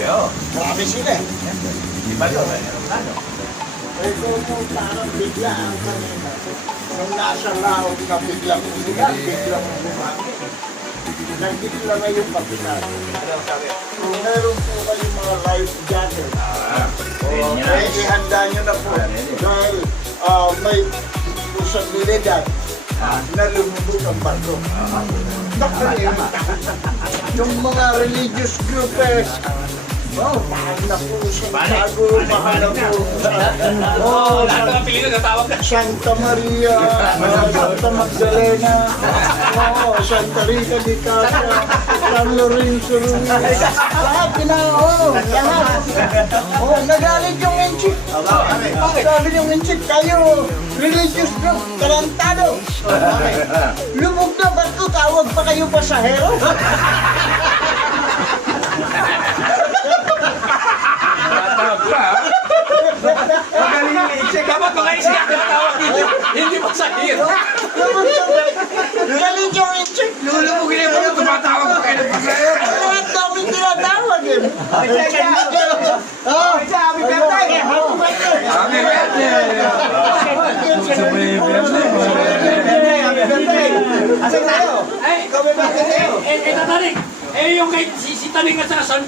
Marami sila eh. Iba yun, ano? Eh kung parang bigla ang kanina. Nung nasa laot na biglang umilan, biglang bumangin. Nagigla na yung kapitan. Anong sabi? Kung meron po kayong mga life jacket, Ganyan. eh ihanda nyo na po. Dahil may posibilidad na lumubog ang barko. Yung mga religious group eh, mahal na po Santiago, mahal na po Lahat ng Pilino natawag na. Santa Maria, Santa Magdalena, Santa Rita di Casa, San Lorenzo Ruiz, lahat lahat. Nagalit yung Inchik. Nagalit yung Inchik, kayo, religious group, tarantado. Lubog na barko, tawag pa kayo pasahero. Natawag ka, ha? Magaling yung i-check. Dapat mga i-check na tawag dito. Hindi pa sa hero. Galit yung Inchik. Lulubugin mo yung tumatawag pa kayo ng pasahero. Lahat namin tinatawag eh. Happy birthday! Happy birthday! Asan tayo? Ikaw may birthday sa'yo. Tatarik! Eh, yung kay si Taning at saka San